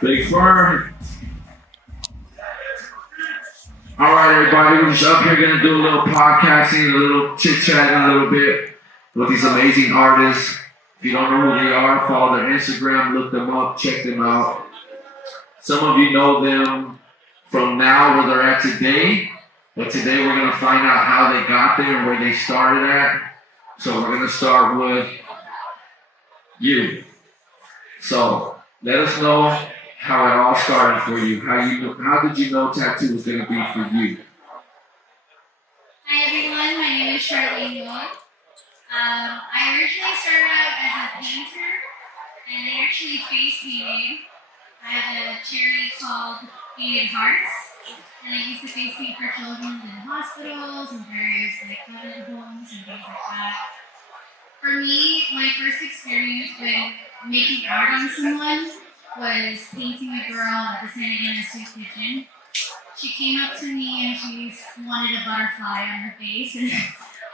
Big Fern. All right, everybody, we're just up here gonna do a little podcasting, a little chit chatting a little bit with these amazing artists. If you don't know who they are, follow their Instagram, look them up, check them out. Some of you know them from now where they're at today, but today we're gonna find out how they got there and where they started at. So we're gonna start with you. So let us know how it all started for you. How did you know tattoo was gonna be for you? Hi everyone, my name is Charlene. I originally started out as a painter, and I actually face painted. I have a charity called Painted Hearts, and I used to face paint for children in hospitals and various covenant homes and things like that. For me, my first experience with making art on someone was painting a girl at the Santa Ana Soup Kitchen. She came up to me and she wanted a butterfly on her face, and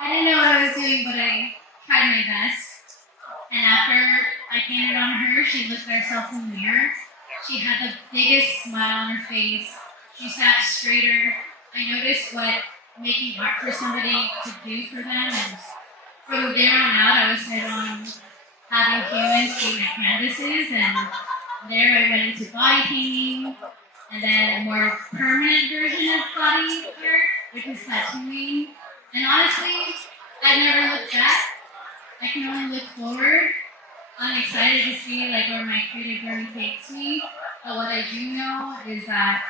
I didn't know what I was doing, but I tried my best. And after I painted on her, she looked at herself in the mirror. She had the biggest smile on her face. She sat straighter. I noticed what making art for somebody could do for them, and from there on out, I was set on having humans paint my canvases, and there I went into body painting, and then a more permanent version of body art, which was tattooing. And honestly, I never looked back. I can only look forward. I'm excited to see where my creative journey takes me. But what I do know is that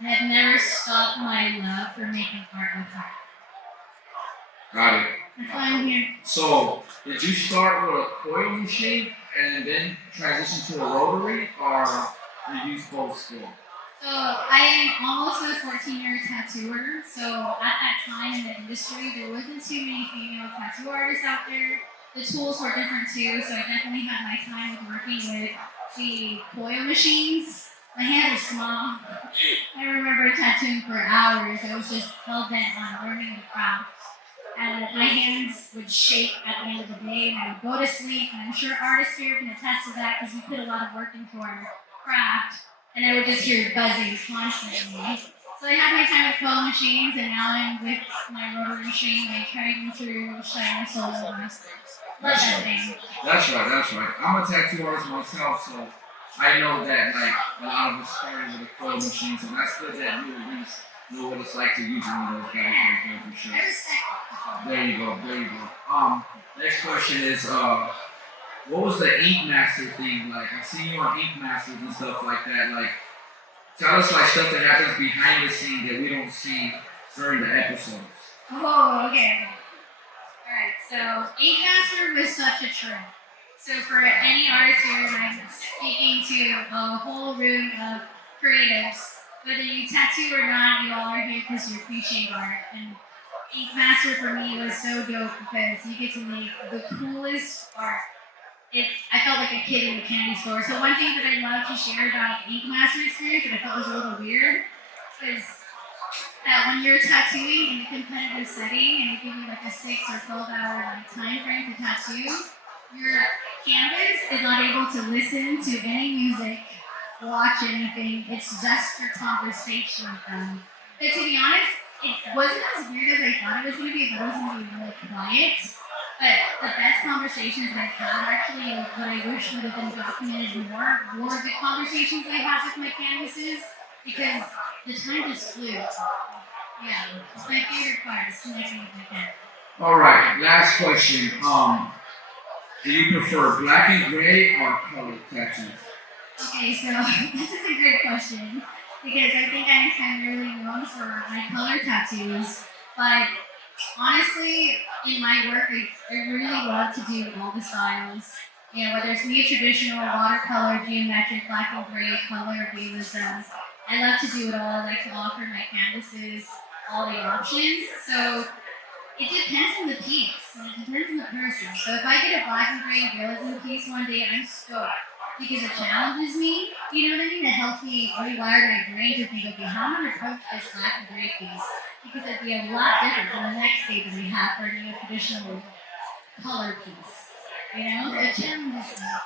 I have never stopped my love for making art with art. Got it. That's why I'm here. So, did you start with a coil machine and then transition to a rotary, or did you use both still? So, I am almost a 14-year tattooer. So, at that time in the industry, there wasn't too many female tattoo artists out there. The tools were different too, so I definitely had my time with working with the coil machines. My hands are small. I remember tattooing for hours. I was just hell bent on learning the craft. And my hands would shake at the end of the day, and I would go to sleep. And I'm sure artists here can attest to that because we put a lot of work into our craft. And I would just hear buzzing constantly. So I had my time with coil machines, and now I'm with my rotary machine. I tried and true, shine solo masters. Love that thing. That's right. I'm a tattoo artist myself, so I know that a lot of us started with a coil machine, so that's good that you at least know what it's like to use one of those guys right there for sure. There you go. Next question is, what was the Ink Master thing like? I see you on Ink Masters and stuff like that. Tell us stuff that happens behind the scenes that we don't see during the episodes. Oh, okay. Alright, so Ink Master was such a trip. So for any artist here, I'm speaking to a whole room of creatives. Whether you tattoo or not, you all are here because you appreciate art. And Ink Master for me was so dope because you get to make the coolest art. I felt like a kid in a candy store. So one thing that I love to share about Ink Master experience that I felt was a little weird is that when you're tattooing in a competitive setting and they give you a 6 or 12 hour time frame to tattoo, your canvas is not able to listen to any music, watch anything. It's just your conversation with them. But to be honest, it wasn't as weird as I thought it was going to be. I thought it was going to be really quiet. But the best conversations I've had, actually, and what I wish would have been documented more, were the conversations I had with my canvases, because the time just flew. Yeah, it's my favorite part, is connecting with my cat. All right, last question. Do you prefer black and gray or colored tattoos? Okay, so this is a great question, because I think I'm primarily known for my color tattoos, but honestly, in my work, I really love to do all the styles. Whether it's me traditional, watercolor, geometric, black and gray, color, realism. I love to do it all. I like to offer my canvases all the options. So it depends on the piece. It depends on the person. So if I get a black and gray realism piece one day, I'm stoked. Because it challenges me, you know what I mean? It helps me rewire my brain to think, okay, how am I going to approach this black and gray piece? Because it'd be a lot different than the next day that we have for a traditional color piece. You know, the gym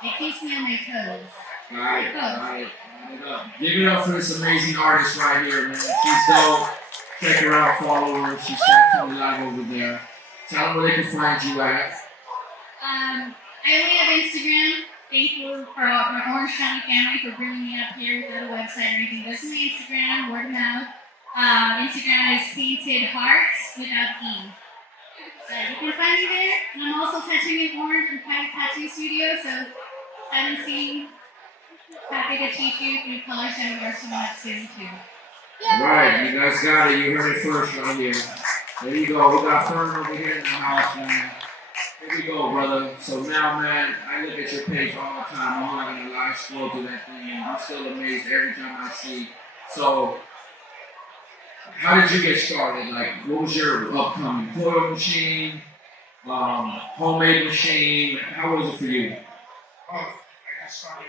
it keeps me on my toes. Alright. Give it up for this amazing artist right here, man. She's dope. Check her out, follow her. She's tattooing live over there. Tell them where they can find you at. I only have Instagram. Thank you for my Orange County family for bringing me up here without a website or anything. This is my Instagram, word of mouth. Instagram is painted hearts without E. You can find me there. And I'm also tattooing in orange from Private Tattoo Studio, so haven't seen happy to teach you through colors and we're coming up soon too. Right, you guys got it. You heard it first right here. There you go. We got Fernie over here in the house, man. Here we go, brother. So now, man, I look at your page all the time. I'm not gonna lie, scroll through that thing, and I'm still amazed every time I see. So, how did you get started? Like, what was your upcoming coil machine, homemade machine? How was it for you? Oh, I got started.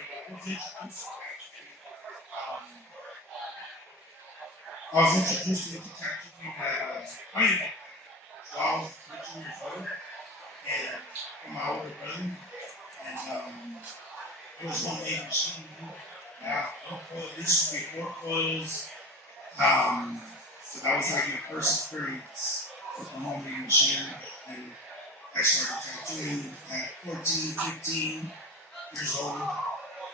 I was introduced to tattooing at 12, 13 years old, and from my older brother, and it was homemade machine. No coil. This was before coils. So that was like my first experience with a homemade machine, and I started tattooing at 14, 15 years old,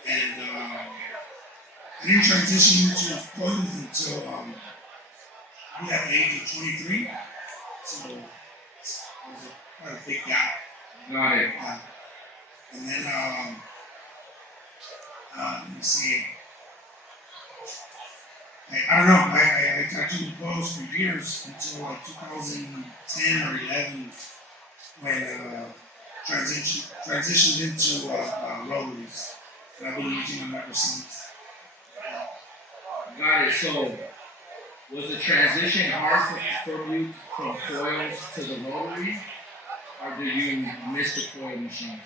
and I didn't transition into coils until we at the age of 23, so it was quite a big gap. Got it. And then, let me see. I don't know. I tattooed clothes for years until like 2010 or 11 when transitioned into rotaries, and I've been using them ever since. Got it. So, was the transition hard for you from coils to the rotary, or did you miss the coil machines?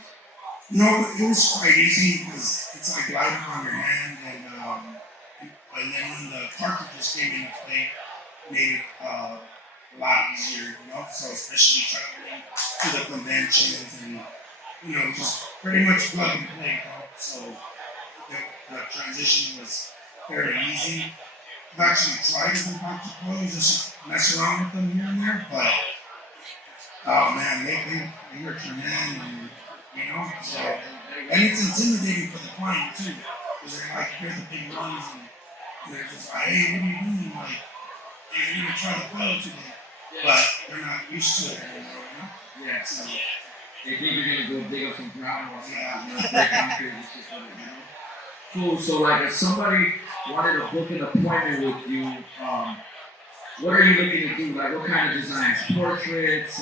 No, it was quite easy because it's like gliding on your hand, and then when the cartridges came into play, made it a lot easier, you know. So especially traveling to the conventions and just pretty much plug and play, you know? So the transition was very easy. I've actually tried different types of coils, just mess around with them here and there, but oh man, they hurt your hand, and so, and it's intimidating for the client too, because they're like, hear the big runs, and they're just like, hey, what are you doing? Like, hey, you're gonna try the coil today, but they're not used to it anymore, you know? Yeah. So, They think you're gonna go dig up some ground or something, yeah. break concrete and shit like that, you know? Cool. So, like, if somebody wanted to book an appointment with you, what are you looking to do? Like, what kind of designs? Portraits,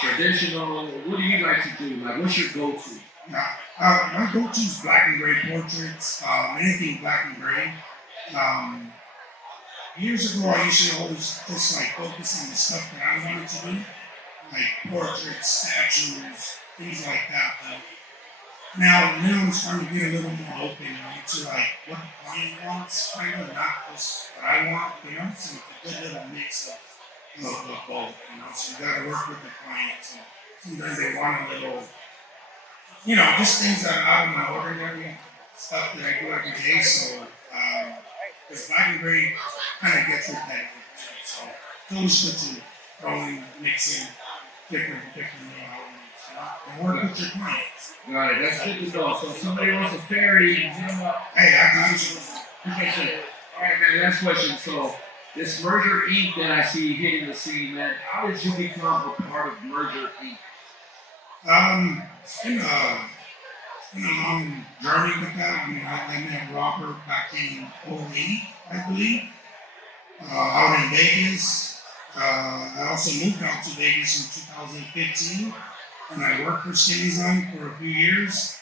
traditional? What do you like to do? Like, what's your go-to? My go-to is black and gray portraits, anything black and gray. Years ago, I used to always just like focus on the stuff that I wanted to do, like portraits, statues, things like that. But now I'm starting to get a little more open to like what the client wants, kind of not just what I want, So it's a good little mix of both, So you gotta work with the client. So sometimes they want a little, just things that are out of my ordinary stuff that I do every day. So this black and gray kind of gets repetitive. So it's always good to throw in, mix in different elements, and work with your clients. Got it. That's good to know. So if somebody wants a fairy, hit them up. Hey, I can use Okay. All right, man. Last question. So this Merger Inc. that I see hitting the scene, man, how did you become a part of Merger Inc.? It's been a long journey with that. I mean, I met Robert back in '08, I believe, out in Vegas. I also moved out to Vegas in 2015, and I worked for Skin Design for a few years.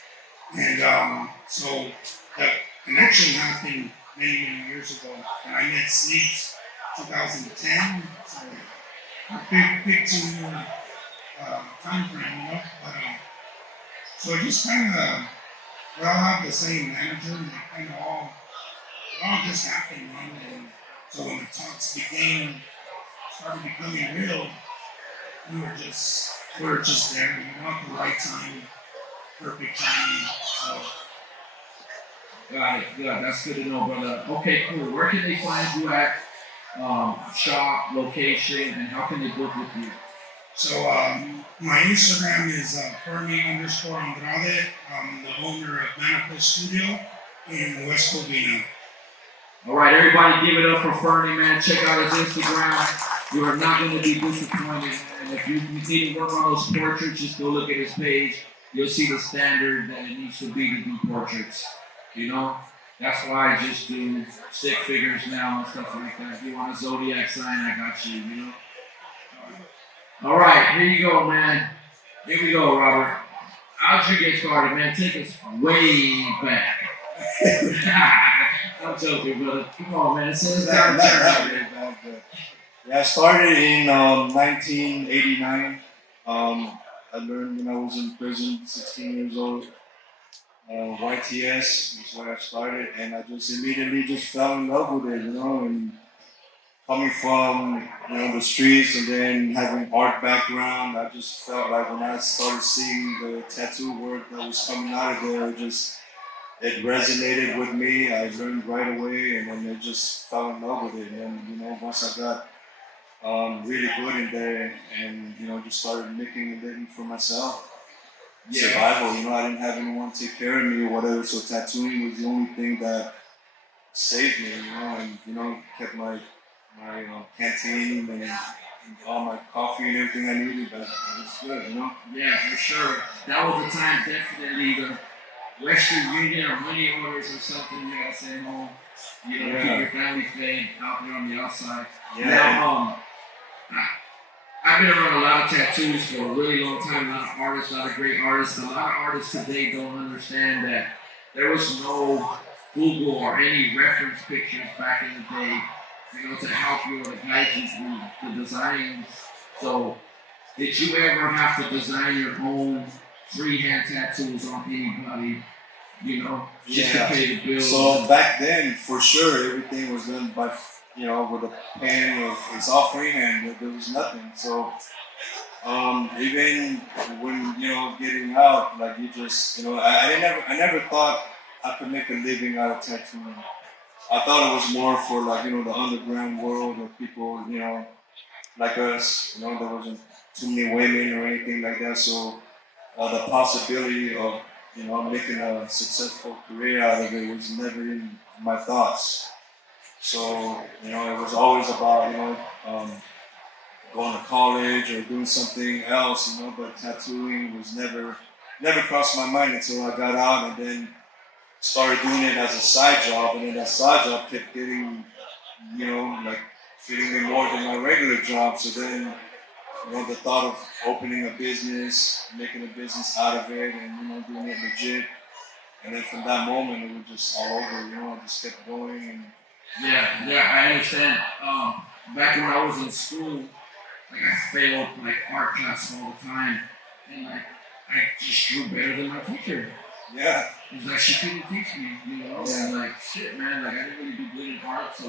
And so the connection happened many years ago. And I met Sleeps 2010, so a big 2 year time frame, But so it just kind of, we all have the same manager, and it kind of all just happened, And so when the talks started becoming real, we were just we're just there, at the right time, perfect timing. So, Got it. Yeah, that's good to know, brother. Okay, cool. Where can they find you at? Shop, location, and how can they book with you? so my Instagram is Fernie_Andrade. I'm the owner of Manifest Studio in West Covina. All right, everybody, give it up for Fernie, man. Check out his Instagram. You are not going to be disappointed. And if you need to work on those portraits, just go look at his page. You'll see the standard that it needs to be to do portraits. You know, that's why I just do stick figures now and stuff like that. If you want a zodiac sign, I got you. You know. All right, here you go, man. Here we go, Robert. How'd you get started, man? Take us way back. I'm joking, brother. Come on, man. Send us down the journey. Yeah, I started in 1989. I learned when I was in prison, 16 years old. YTS is where I started, and I just immediately just fell in love with it, and coming from the streets and then having art background, I just felt like when I started seeing the tattoo work that was coming out of there, it resonated with me. I learned right away, and then I just fell in love with it. And then, once I got really good in there, and just started making a living for myself. Yeah. Survival. I didn't have anyone take care of me or whatever, so tattooing was the only thing that saved me. And kept my canteen and all my coffee and everything I needed. But it was good. Yeah, for sure. That was the time, definitely, the Western Union or money orders or something you gotta send home. Keep your family fed out there on the outside. Yeah. Now, I've been around a lot of tattoos for a really long time. A lot of artists, a lot of great artists. A lot of artists today don't understand that there was no Google or any reference pictures back in the day, to help you or to guide you through the designs. So, did you ever have to design your own freehand tattoos on anybody, just to pay the bills? So back then, for sure, everything was done by, with a pen. It's all freehand. There was nothing. So even when getting out, like you just, I never thought I could make a living out of tattooing. I thought it was more for like the underground world of people, like us. There wasn't too many women or anything like that. So the possibility of making a successful career out of it was never in my thoughts. So it was always about going to college or doing something else, but tattooing was never crossed my mind until I got out and then started doing it as a side job, and then that side job kept getting like fitting me more than my regular job. So then the thought of opening a business, making a business out of it, and doing it legit. And then from that moment, it was just all over. I just kept going. And yeah, I understand. Back when I was in school, I failed art class all the time, and I just drew better than my teacher. Yeah. It was she couldn't teach me, and shit, man, I didn't really do good in art, so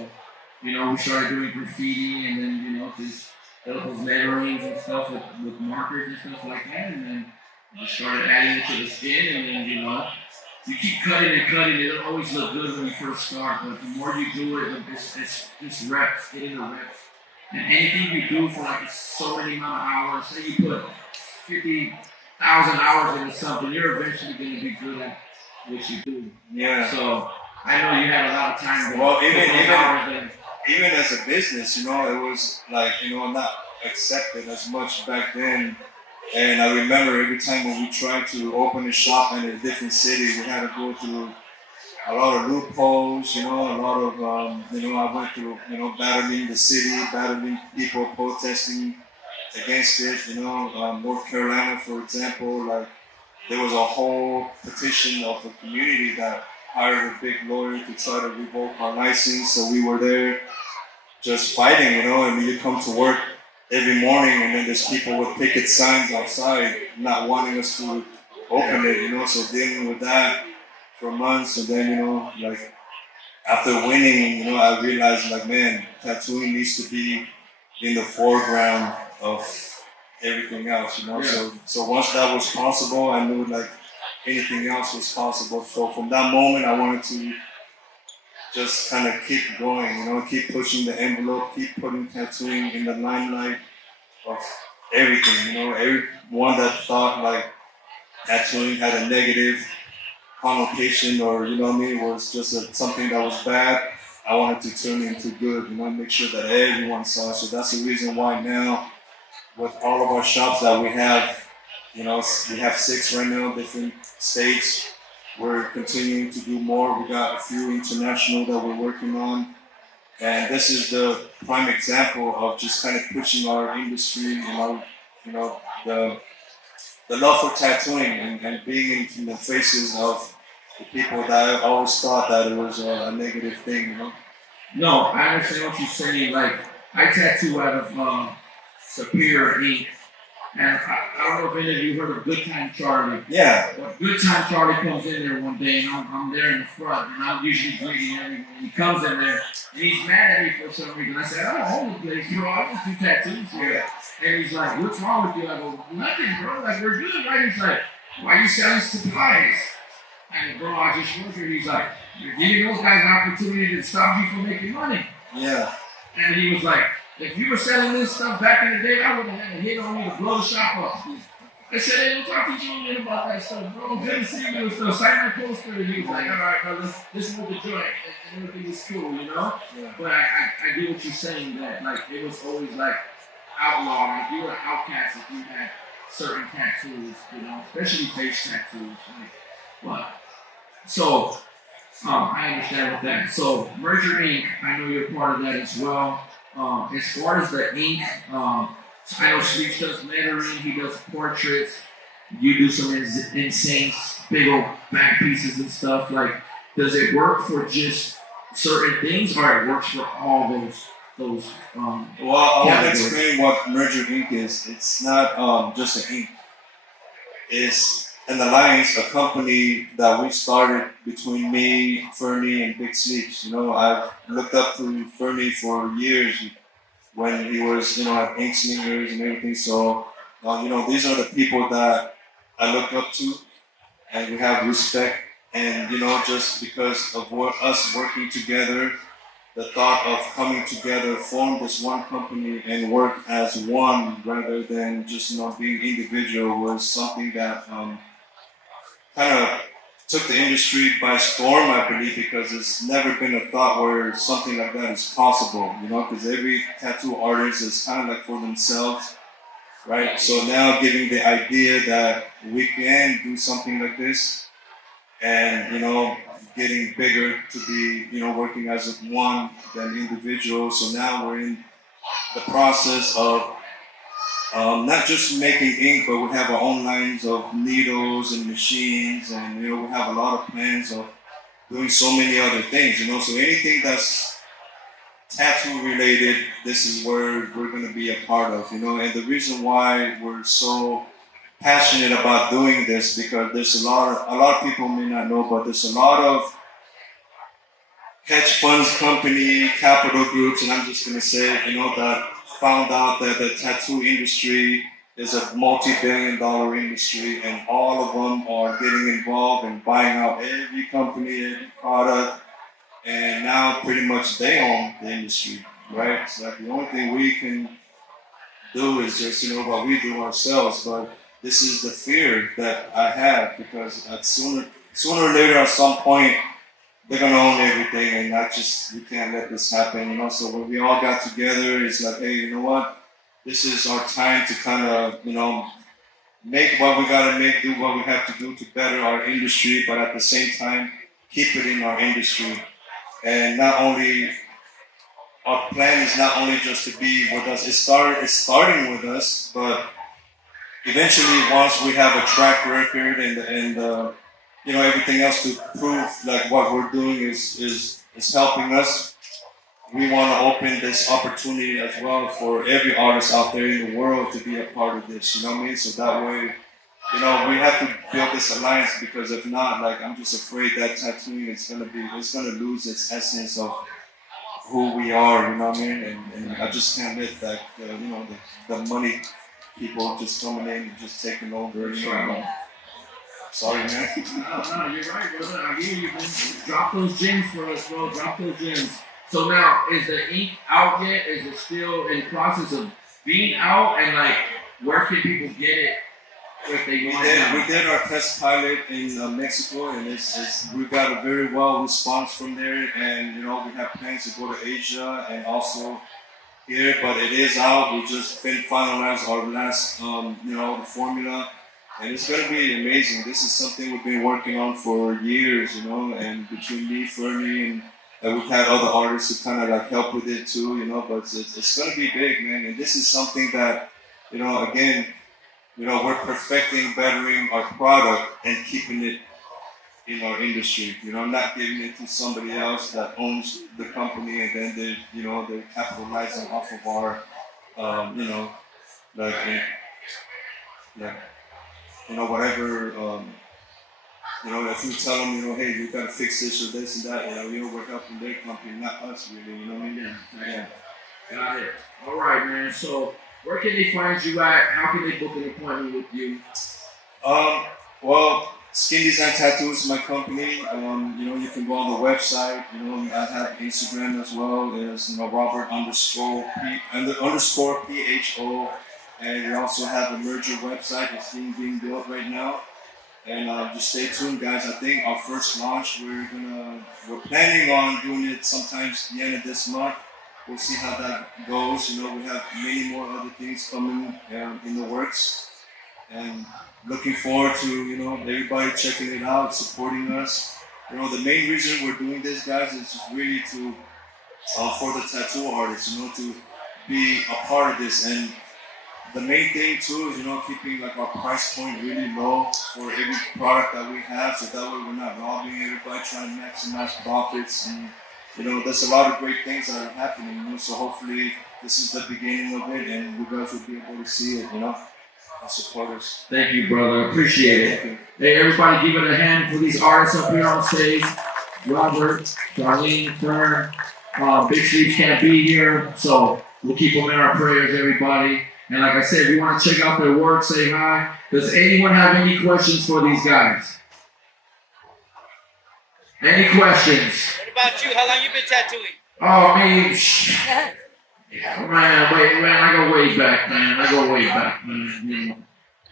we started doing graffiti, and then just those letterings and stuff with markers and stuff like that, and then just started adding it to the skin, and then you keep cutting and cutting. It don't always look good when you first start, but the more you do it, it's reps, getting the reps. And anything you do for so many amount of hours, say you put 50,000 hours into something, you're eventually going to be good at what you do. Yeah. So I know you had a lot of time. Well, even as a business, it was not accepted as much back then. And I remember every time when we tried to open a shop in a different city, we had to go through a lot of loopholes, a lot of, I went through, battling the city, battling people protesting against it, North Carolina, for example, there was a whole petition of the community that hired a big lawyer to try to revoke our license. So we were there just fighting, and you come to work every morning and then there's people with picket signs outside not wanting us to open it, so dealing with that for months. And then, after winning, I realized man, tattooing needs to be in the foreground of everything else, you know. Yeah. So once that was possible, I knew like anything else was possible. So from that moment, I wanted to just kind of keep going, you know, keep pushing the envelope, keep putting tattooing in the limelight of everything, you know. Everyone that thought like tattooing had a negative connotation or, you know what I mean, was just something that was bad, I wanted to turn it into good, you know, make sure that everyone saw it. So that's the reason why now, with all of our shops that we have, you know, we have 6 right now, different states. We're continuing to do more. We got a few international that we're working on. And this is the prime example of just kind of pushing our industry and our, you know, the love for tattooing and being in the faces of the people that I always thought that it was a negative thing, you know? No, I understand what you're saying. Like, I tattoo out of Superior Ink. And I don't know if any of you heard of Good Time Charlie. Yeah. Well, Good Time Charlie comes in there one day, and I'm there in the front, and I'm usually greeting everyone. He comes in there, and he's mad at me for some reason. I said, I don't own the place, bro. I just do tattoos here. And he's like, what's wrong with you? I go, nothing, bro. Like, we're good, right? He's like, why are you selling supplies? I go, bro, I just work here. He's like, you're giving those guys an opportunity to stop you from making money. Yeah. And he was like, if you were selling this stuff back in the day, I would have had a hit on you to blow the shop up. I said, hey, don't talk to you about that stuff, bro. Good to see you and stuff. Sign my poster. And he was like, all right, bro, let's move the joint. And everything is cool, you know? Yeah. But I get what you're saying, that like it was always like outlaw. Like you were an outcast if you had certain tattoos, you know, especially face tattoos. Like, but so I understand with that. So Merger Inc., I know you're part of that as well. As far as the ink, I know Sleeps does lettering, he does portraits. You do some insane big old back pieces and stuff. Like, does it work for just certain things, or it works for all those? Well, I want to categories? explain what Merger Ink is. It's not just an ink. It's an alliance, a company that we started between me, Fernie, and Big Sleeps. You know, I've looked up to Fernie for years when he was, you know, at Ink Slingers and everything. So, you know, these are the people that I look up to, and we have respect. And, you know, just because of us working together, the thought of coming together, form this one company and work as one rather than just, you know, being individual was something that kind of took the industry by storm, I believe, because it's never been a thought where something like that is possible, you know, because every tattoo artist is kind of like for themselves, right? So now getting the idea that we can do something like this and, you know, getting bigger to be, you know, working as one than individual. So now we're in the process of not just making ink, but we have our own lines of needles and machines, and, you know, we have a lot of plans of doing so many other things, you know. So anything that's tattoo related, this is where we're going to be a part of, you know. And the reason why we're so passionate about doing this, because there's a lot of people may not know, but there's a lot of hedge funds company, capital groups, and I'm just going to say, you know, that found out that the tattoo industry is a multi-billion-dollar industry, and all of them are getting involved and buying out every company, every product, and now pretty much they own the industry, right? So like the only thing we can do is just, you know, what we do ourselves. But this is the fear that I have, because sooner or later, at some point, they're gonna own everything, and we can't let this happen, you know. So when we all got together, it's like, hey, you know what? This is our time to kind of, you know, make what we gotta make, do what we have to do to better our industry, but at the same time, keep it in our industry. And not only our plan is not only just to be with us. It's starting with us, but eventually, once we have a track record and you know, everything else to prove like what we're doing is helping us, we want to open this opportunity as well for every artist out there in the world to be a part of this. You know what I mean? So that way, you know, we have to build this alliance, because if not, like, I'm just afraid that tattooing it's gonna lose its essence of who we are. You know what I mean? And I just can't let that you know, the money people just coming in and just taking over. You Sure. know. Sorry, man. No, you're right, brother. I hear you, man. Drop those gems for us, bro. Drop those gems. So now, is the ink out yet? Is it still in process of being out? And like, where can people get it if they want it? We did our test pilot in Mexico, and we got a very well response from there. And you know, we have plans to go to Asia and also here, but it is out. We just finalized our last, the formula. And it's going to be amazing. This is something we've been working on for years, you know, and between me, Fernie, and we've had other artists who kind of like help with it too, you know, but it's going to be big, man. And this is something that, you know, again, you know, we're perfecting, bettering our product and keeping it in our industry, you know, not giving it to somebody else that owns the company and then they're capitalizing off of our, whatever, if you tell them, you know, hey, you gotta fix this or this and that, you know, we're helping their company, not us really, you know what I mean? Yeah. Got it. All right, man. So, where can they find you at? How can they book an appointment with you? Well, Skin Design Tattoos is my company. You can go on the website. You know, I have Instagram as well. There's Robert _PHO. And we also have a merger website that's being built right now. And just stay tuned, guys. I think our first launch, we're planning on doing it sometimes the end of this month. We'll see how that goes. You know, we have many more other things coming in the works. And looking forward to, you know, everybody checking it out, supporting us. You know, the main reason we're doing this, guys, is just really to, for the tattoo artists, you know, to be a part of this. And the main thing too is, you know, keeping like our price point really low for every product that we have, so that way we're not robbing everybody, trying to maximize profits. And you know, there's a lot of great things that are happening, you know, so hopefully this is the beginning of it and you guys will be able to see it, you know, and support us. Thank you, brother. Appreciate it. Hey, everybody, give it a hand for these artists up here on stage. Robert, Charlene, Fern, Big Sleeves can't be here, so we'll keep them in our prayers, everybody. And like I said, if you want to check out their work, say hi. Does anyone have any questions for these guys? Any questions? What about you? How long you been tattooing? Oh, I mean, man, I go way back, man. You know.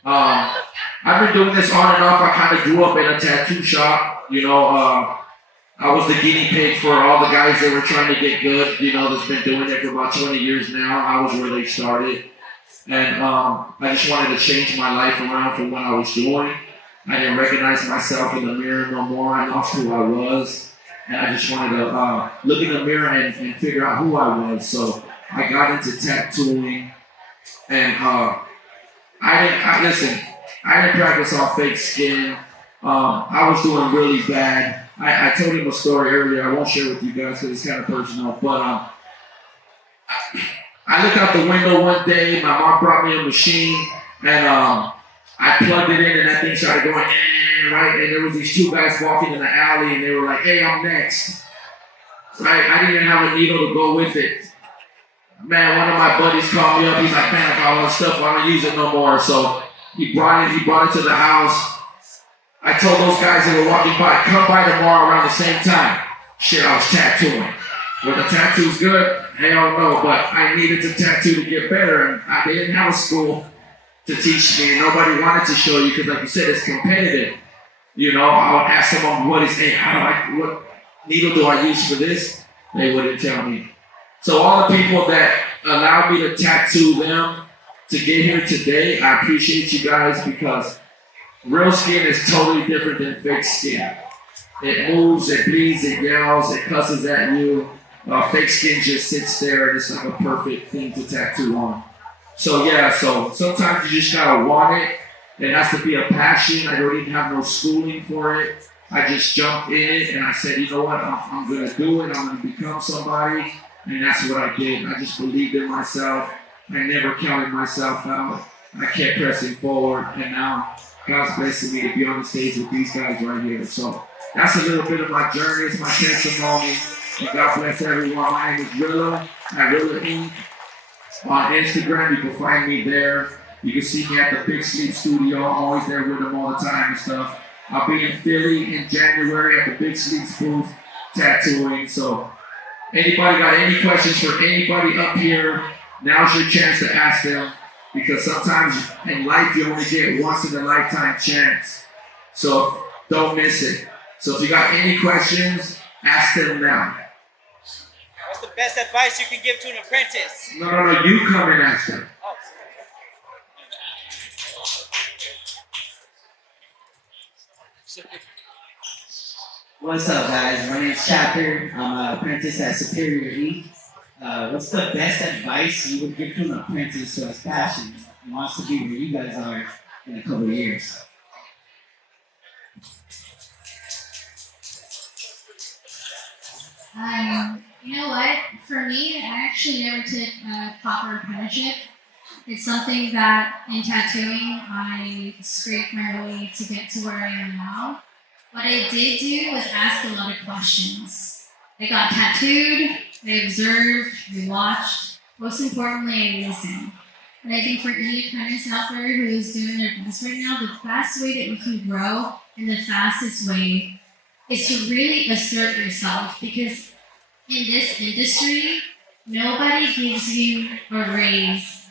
I've been doing this on and off. I kind of grew up in a tattoo shop. You know, I was the guinea pig for all the guys that were trying to get good. You know, that's been doing it for about 20 years now. I was where they started. And I just wanted to change my life around from what I was doing. I didn't recognize myself in the mirror no more. I lost who I was. And I just wanted to look in the mirror and figure out who I was. So I got into tattooing. And I didn't practice on fake skin. I was doing really bad. I told him a story earlier. I won't share with you guys because it's kind of personal. But I looked out the window one day. My mom brought me a machine, and I plugged it in, and that thing started going, right? And there was these two guys walking in the alley, and they were like, "Hey, I'm next." Right? I didn't even have a needle to go with it. Man, one of my buddies called me up. He's like, "Man, I got all this stuff. I don't use it no more." So he brought it to the house. I told those guys that were walking by, "Come by tomorrow around the same time." Shit, I was tattooing. Were the tattoos good? Hell no, but I needed to tattoo to get better, and they didn't have a school to teach me, and nobody wanted to show you, because like you said, it's competitive. You know, I would ask someone, what needle do I use for this? They wouldn't tell me. So all the people that allowed me to tattoo them to get here today, I appreciate you guys, because real skin is totally different than fake skin. It moves, it bleeds, it yells, it cusses at you. Fake skin just sits there and it's like a perfect thing to tattoo on. So yeah, so sometimes you just gotta want it. It has to be a passion. I don't even have no schooling for it. I just jumped in it and I said, you know what, I'm gonna do it. I'm gonna become somebody. And that's what I did. I just believed in myself. I never counted myself out. I kept pressing forward, and now God's blessing me to be on the stage with these guys right here. So that's a little bit of my journey. It's my testimony. And God bless everyone. My name is Rilla at Rilla Inc. On Instagram, you can find me there. You can see me at the Big Sleep Studio. I'm always there with them all the time and stuff. I'll be in Philly in January at the Big Sleep booth tattooing. So anybody got any questions for anybody up here, now's your chance to ask them. Because sometimes in life you only get once in a lifetime chance. So don't miss it. So if you got any questions, ask them now. What's the best advice you can give to an apprentice? No, you come and ask them. Oh. What's up, guys? My name's Chapter. I'm an apprentice at Superior League. What's the best advice you would give to an apprentice who has passion and wants to be where you guys are in a couple of years? You know what? For me, I actually never took a proper apprenticeship. It's something that in tattooing, I scraped my way to get to where I am now. What I did do was ask a lot of questions. I got tattooed, I observed, I watched. Most importantly, I listened. And I think for any apprentice out there who is doing their best right now, the best way that you can grow and the fastest way is to really assert yourself, because in this industry, nobody gives you a raise.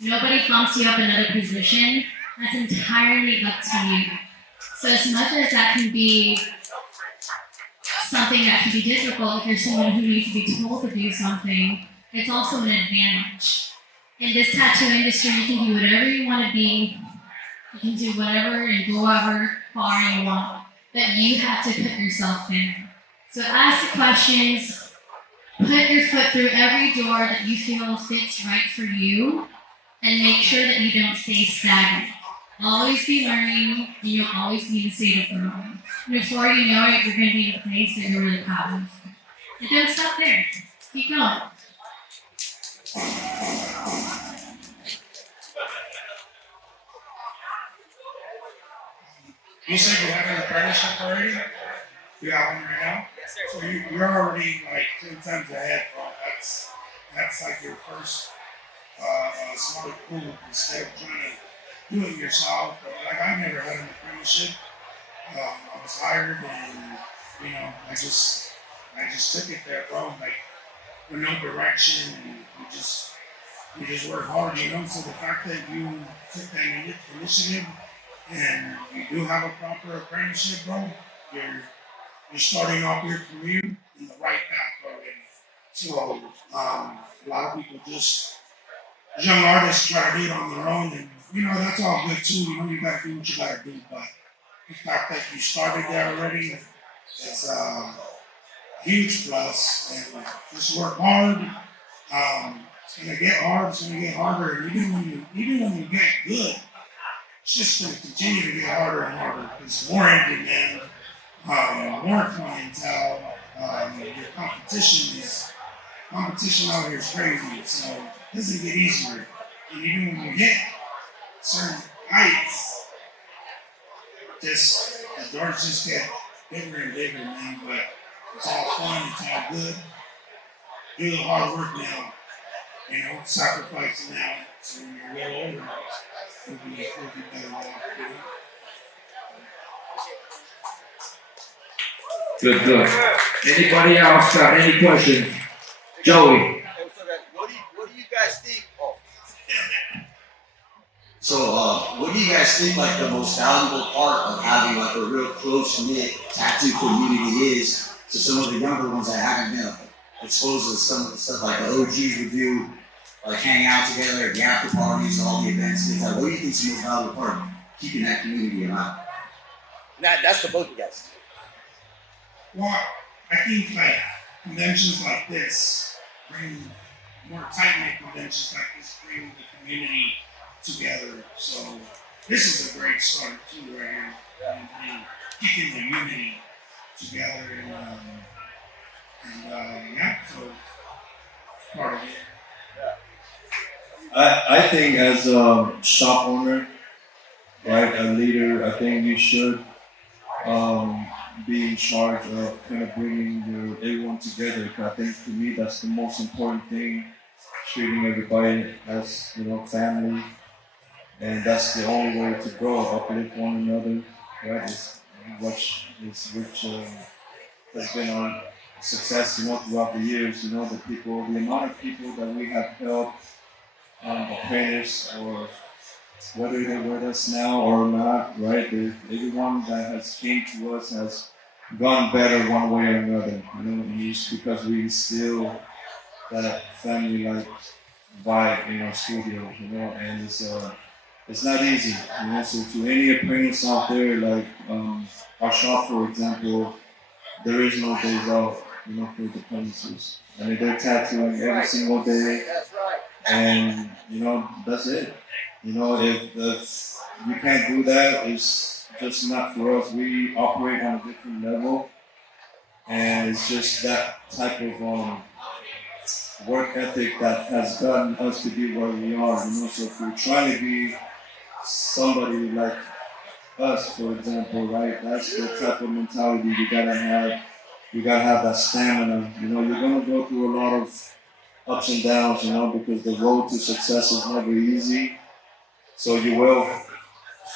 Nobody bumps you up another position. That's entirely up to you. So as much as that can be something that can be difficult if you're someone who needs to be told to do something, it's also an advantage. In this tattoo industry, you can do whatever you want to be. You can do whatever and go however far you want. But you have to put yourself there. So ask the questions. Put your foot through every door that you feel fits right for you. And make sure that you don't stay stagnant. Always be learning, and you'll always be in a state of growing. And before you know it, you're going to be in a place that you're really proud of. And don't stop there. Keep going. You said you have an apprenticeship already? You have one right now? Yes, sir. So you're already like 10 times ahead, bro. That's like your first smart move instead of trying to do it yourself. Like I never had an apprenticeship. I was hired, and I just took it there, bro. Like with no direction, and you just work hard, So the fact that you took that initiative and you do have a proper apprenticeship, bro, you're starting off your career in the right path already. So a lot of people just young artists try to do it on their own, and that's all good too. You gotta do what you gotta do, but the fact that you started there already, it's a huge plus. And just work hard. It's gonna get hard. It's gonna get harder. And even when you get good, it's just gonna continue to get harder and harder. There's more in demand, more clientele. Your competition out here is crazy. So it doesn't get easier. And even when you hit certain heights, the doors just get bigger and bigger, man. But it's all fun, it's all good. Do the hard work now, sacrifice now. So when you're well older, you'll be better off. Good. Anybody else got any questions? Joey. What do you guys think? What do you guys think like the most valuable part of having like a real close-knit tattoo community is to some of the younger ones that haven't been exposed to some of the stuff like the OGs would do, like hang out together at the after parties, all the events, things like that. What do you think is the most valuable part of keeping that community alive? That's the both of you guys. Well, I think like conventions like this bring more tight-knit conventions like this bring the community together. So this is a great start too, right here. And keeping the unity together so part of it. I think as a shop owner, right, a leader, I think you should be in charge of kind of bringing everyone together. I think to me that's the most important thing, treating everybody as family. and that's the only way to grow, uplift one another, right? It's which has been our success, throughout the years. The amount of people that we have helped, apprentice, or whether they're with us now or not, right? Everyone that has came to us has gone better one way or another, and it's because we instill that family-like vibe in our studio, and it's not easy, So to any apprentice out there, like our shop, for example, there is no days off, for the apprentices. I mean, they're tattooing every single day, and that's it. If you can't do that, it's just not for us. We operate on a different level, and it's just that type of work ethic that has gotten us to be where we are. So if we're trying to be somebody like us, for example, right? That's the type of mentality you gotta have. You gotta have that stamina. You're gonna go through a lot of ups and downs, because the road to success is never easy. So you will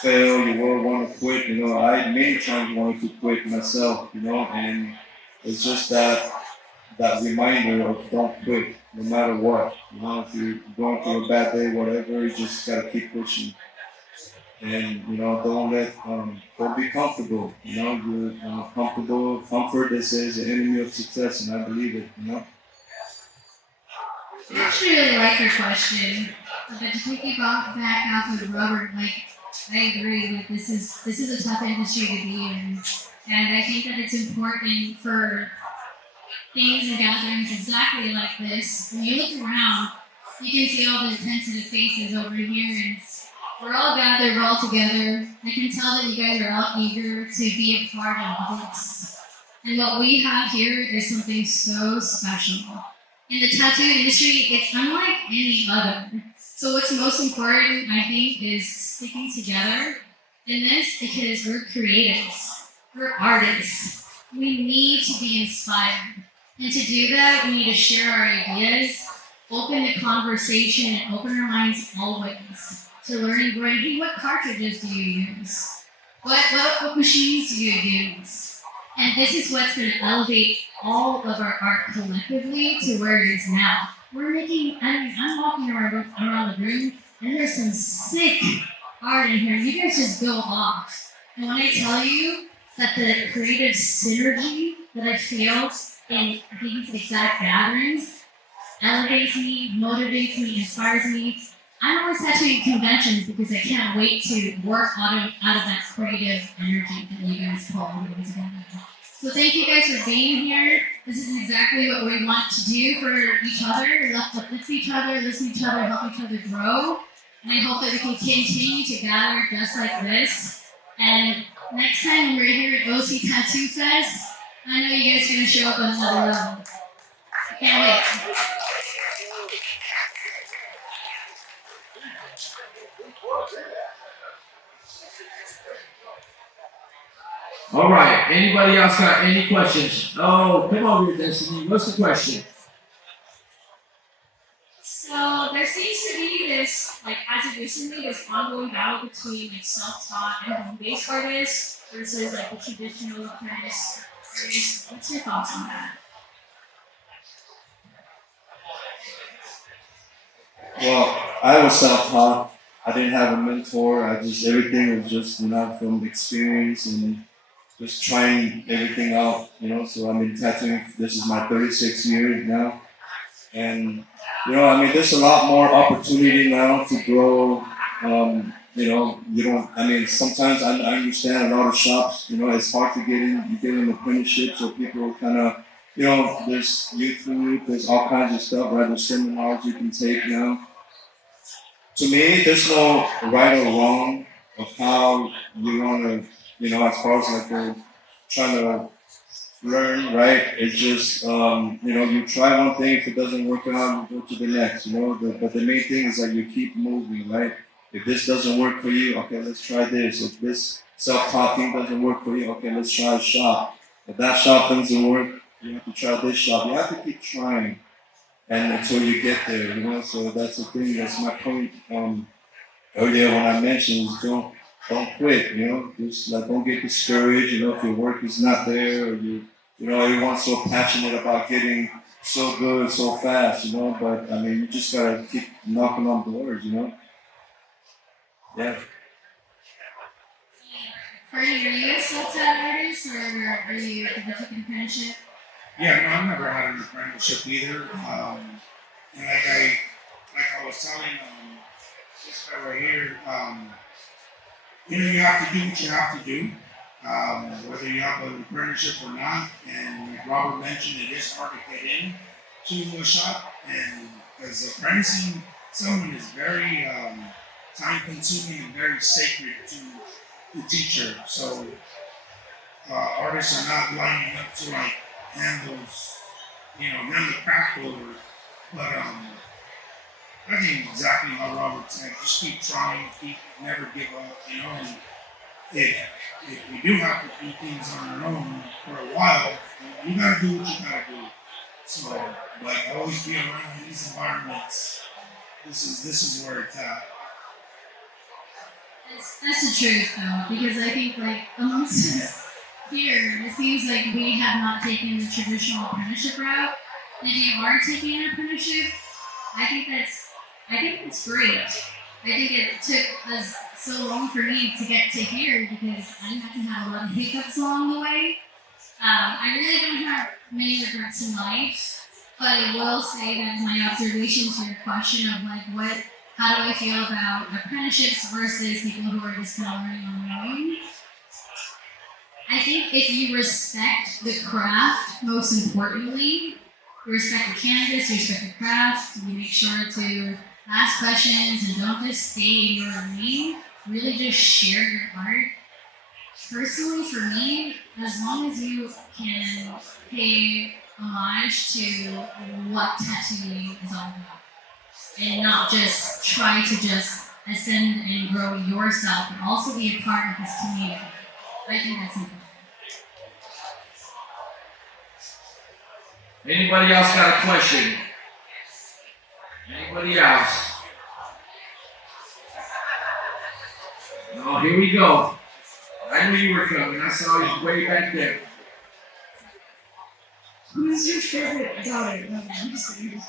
fail, you will want to quit. I many times wanted to quit myself, and it's just that reminder of don't quit, no matter what. If you're going through a bad day, whatever, you just gotta keep pushing. And don't be comfortable. You're comfortable. Comfort, they say, is the enemy of success, and I believe it. I actually really like your question. But to piggyback back off of Robert, I agree. This is a tough industry to be in, and I think that it's important for things and gatherings exactly like this. When you look around, you can see all the attentive faces over here, and we're all gathered, we're all together. I can tell that you guys are all eager to be a part of this. And what we have here is something so special. In the tattoo industry, it's unlike any other. So what's most important, I think, is sticking together in this because we're creatives, we're artists. We need to be inspired. And to do that, we need to share our ideas, open the conversation, and open our minds always to learn and grow. Hey, what cartridges do you use? What machines do you use? And this is what's going to elevate all of our art collectively to where it is now. I'm walking around the room, and there's some sick art in here. You guys just go off. And when I tell you that the creative synergy that I feel in these exact gatherings elevates me, motivates me, inspires me. I'm always tattooing conventions because I can't wait to work out of that creative energy that you guys pull together. So thank you guys for being here. This is exactly what we want to do for each other. Uplift each other, listen to each other, help each other grow. And I hope that we can continue to gather just like this. And next time when we're here at OC Tattoo Fest, I know you guys are going to show up on another level. I can't wait. All right. Anybody else got any questions? Oh, come over here, Destiny. What's the question? So there seems to be this, as of recently, this ongoing battle between self-taught and home-based artists versus the traditional apprentice artists. What's your thoughts on that? Well, I was self-taught. I didn't have a mentor. Everything was just, from experience and just trying everything out, So I've been tattooing. This is my 36th year now. And, there's a lot more opportunity now to grow. Sometimes I understand a lot of shops, it's hard to get in. You get in apprenticeships, so people kind of, there's YouTube, there's all kinds of stuff, right? There's seminars you can take now. To me, there's no right or wrong of how you want to, as far as trying to learn, right? It's just, you try one thing, if it doesn't work out, you go to the next, but the main thing is you keep moving, right? If this doesn't work for you, okay, let's try this. If this self-taught thing doesn't work for you, okay, let's try a shop. If that shop doesn't work, you have to try this shop. You have to keep trying. And until you get there, So that's the thing. That's my point. earlier when I mentioned is don't quit, you know, just like don't get discouraged, you know, if your work is not there or you know, everyone's so passionate about getting so good so fast, you know, but I mean you just gotta keep knocking on doors, you know. Yeah. Fernie, are you a self-taught artist or are you did you take an apprenticeship? Yeah, no, I've never had an apprenticeship either. And like I was telling this guy right here, you know, you have to do what you have to do, whether you have an apprenticeship or not. And like Robert mentioned, it is hard to get in to a shop, and because apprenticing someone is very time consuming and very sacred to the teacher. So artists are not lining up to like hand the craft over. But I think exactly how Robert said, just keep trying, never give up, you know, and if we do have to do things on our own for a while, you gotta do what you gotta do. So like always be around these environments. This is where it's at. That's the truth though, because I think like amongst us here, it seems like we have not taken the traditional apprenticeship route. And if you are taking an apprenticeship, I think that's great. I think it took us so long for me to get to here because I had to have a lot of hiccups along the way. I really don't have many regrets in life, but I will say that my observation to your question of like how do I feel about apprenticeships versus people who are just kind of learning on their own? I think if you respect the craft, most importantly, you respect the canvas, you respect the craft, you make sure to ask questions and don't just stay in your lane, really just share your art. Personally, for me, as long as you can pay homage to what tattooing is all about and not just try to just ascend and grow yourself, but also be a part of this community. I think that's important. Anybody else got a question? Anybody else? Oh, here we go. I knew you were coming. I saw you way back there. Who's your favorite daughter? No, I'm just kidding.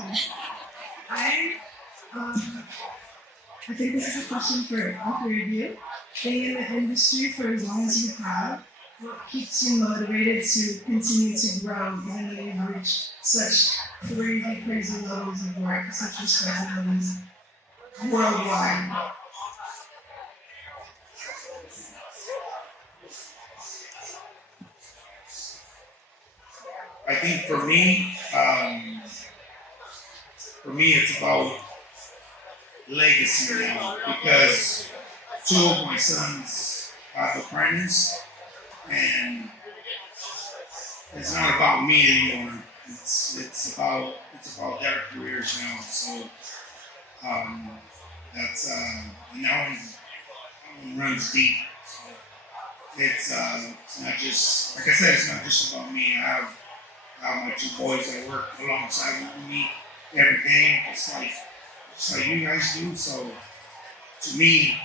I think this is a question for all three of you. Being in the industry for as long as you have, what keeps you motivated to continue to grow even though you've reached such crazy levels of work, such responsibilities worldwide? I think for me, it's about legacy now because two of my sons have apprentice, and it's not about me anymore. It's about their careers now. So that's and that one runs deep. So it's not just like I said. It's not just about me. I have my two boys that work alongside with me every day, just like you guys do. So to me,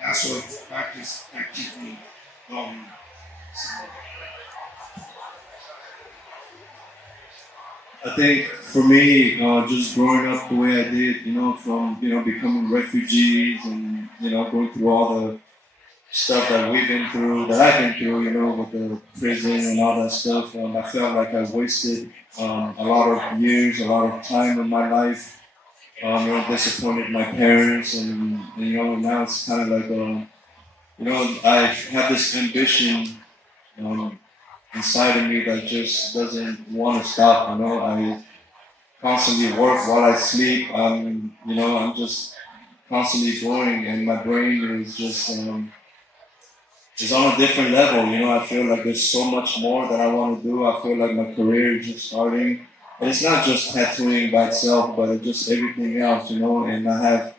that's what that keeps me going. So. I think for me, just growing up the way I did, you know, from, you know, becoming refugees and, you know, going through all the stuff that we've been through, that I've been through, you know, with the prison and all that stuff, I felt like I wasted a lot of years, a lot of time in my life, you know, disappointed my parents, and you know, now it's kind of like, you know, I have this ambition inside of me that just doesn't want to stop, you know. I constantly work while I sleep, you know, I'm just constantly going, and my brain is just, it's on a different level, you know. I feel like there's so much more that I want to do. I feel like my career is just starting. And it's not just tattooing by itself, but it's just everything else, you know. And I have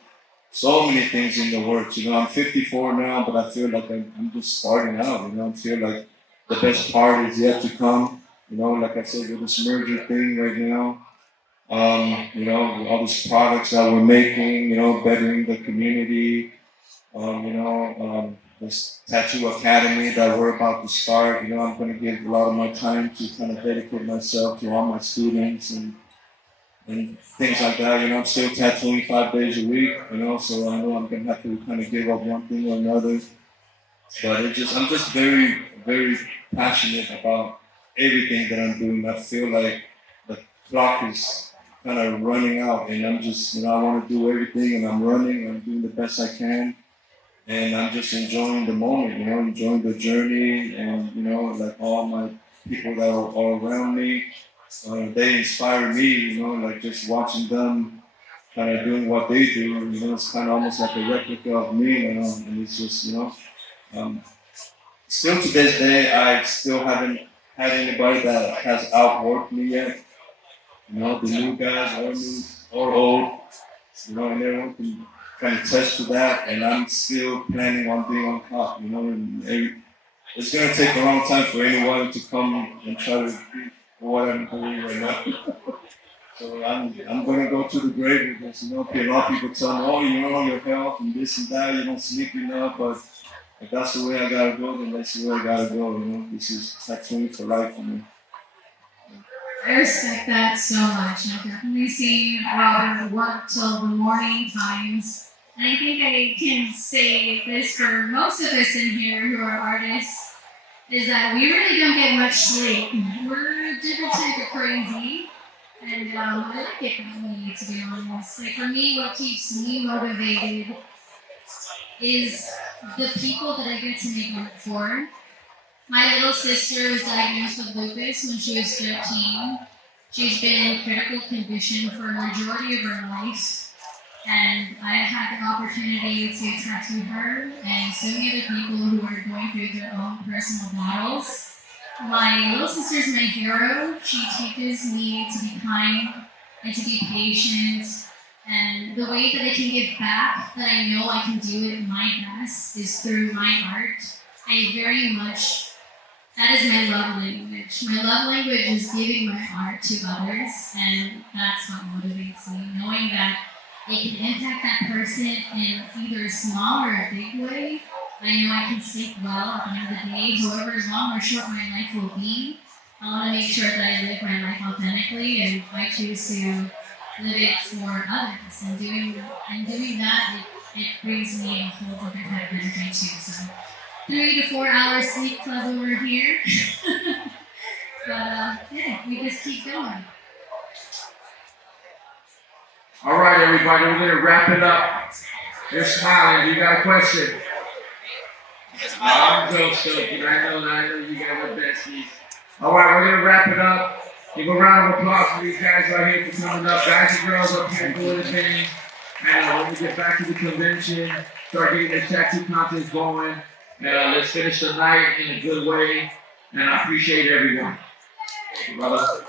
so many things in the works, you know. I'm 54 now, but I feel like I'm just starting out, you know. I feel like the best part is yet to come, you know. Like I said, with this merger thing right now, you know, all these products that we're making, you know, bettering the community, this tattoo academy that we're about to start. I'm going to give a lot of my time to kind of dedicate myself to all my students and things like that. I'm still tattooing 5 days a week, so I know I'm going to have to kind of give up one thing or another. But I'm just very, very passionate about everything that I'm doing. I feel like the clock is kind of running out, and I'm just, I want to do everything, and I'm running, I'm doing the best I can, and I'm just enjoying the moment, enjoying the journey, and like all my people that are all around me, they inspire me, like just watching them kind of doing what they do, it's kind of almost like a replica of me, and it's just, um, still to this day, I still haven't had anybody that has outworked me yet. The new guys or new or old, and everyone can kind of test to that. And I'm still planning on being on top, and it's gonna take a long time for anyone to come and try to do what I'm doing right now. So I'm gonna go to the grave because a lot of people tell me, oh, your health and this and that, you don't sleep enough, but if that's the way I gotta go, then that's the way I gotta go, This is tattooing for life for me. I respect that so much. I've definitely seen Robert work till the morning times. And I think I can say this for most of us in here who are artists, is that we really don't get much sleep. We're different crazy. And I like it that way, to be honest. Like for me, what keeps me motivated is the people that I get to make art for. My little sister was diagnosed with lupus when she was 13. She's been in critical condition for a majority of her life. And I've had the opportunity to tattoo her and so many other people who are going through their own personal battles. My little sister's my hero. She teaches me to be kind and to be patient. And the way that I can give back, that I know I can do it my best, is through my art. That is my love language. My love language is giving my art to others, and that's what motivates me. Knowing that it can impact that person in either a small or a big way. I know I can sleep well at the end of the day, however long or short my life will be. I want to make sure that I live my life authentically, and I choose to live it for others. And doing that, it brings me a whole different type of energy too. So 3 to 4 hours sleep club over here. But yeah, we just keep going. All right, everybody, we're gonna wrap it up. You're smiling. You got a question? I'm joking. I know you guys are besties. All right, we're gonna wrap it up. Give a round of applause for these guys right here for coming up. Guys and girls up here doing the thing. And when we get back to the convention, start getting the tattoo contest going. Let's finish the night in a good way. And I appreciate everyone. Brother.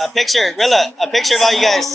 A picture, Rilla, a picture of all you guys.